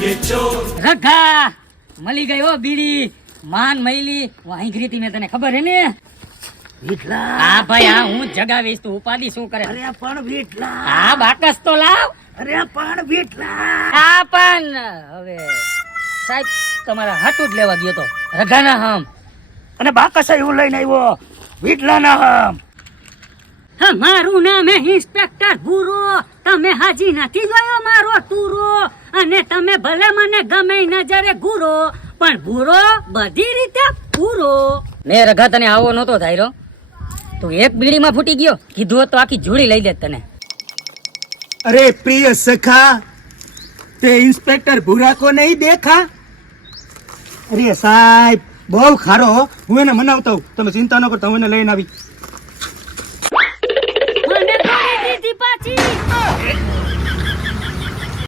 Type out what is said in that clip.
રઘા મળી ગઈ હો બીડી માન મૈલી વાંગરીતી મેં તને ખબર હે ને વીટલા હા ભાઈ હા હું જગાવીશ તું ઉપાધિ શું કરે અરે પણ વીટલા હા બાકસ તો લાવ અરે પણ વીટલા હા પણ હવે સાહેબ તમારા હાટું જ લેવા ગયો તો રઘાના હમ અને બાકસ એવું લઈને આવ્યો વીટલાના હમ હા મારું નામ હે ઇન્સ્પેક્ટર ભૂરો તમે હાજી નથી જોયો મારો ટૂરો અને તમે ભલે મને ગમે નજરે ઘૂરો પણ ભૂરો બધી રીતે પૂરો મેં રઘા તને આવો નતો ધાયરો તું એક બીડીમાં ફૂટી ગયો કીધું હોત તો આખી જોડી લઈ દેત તને अरे प्रिय सखा ते इंस्पेक्टर भूरा को नहीं देखा अरे साहब બહુ ખારો હું એને મનાવતો હું તમે ચિંતા ન કરતા હું એને લઈને આવી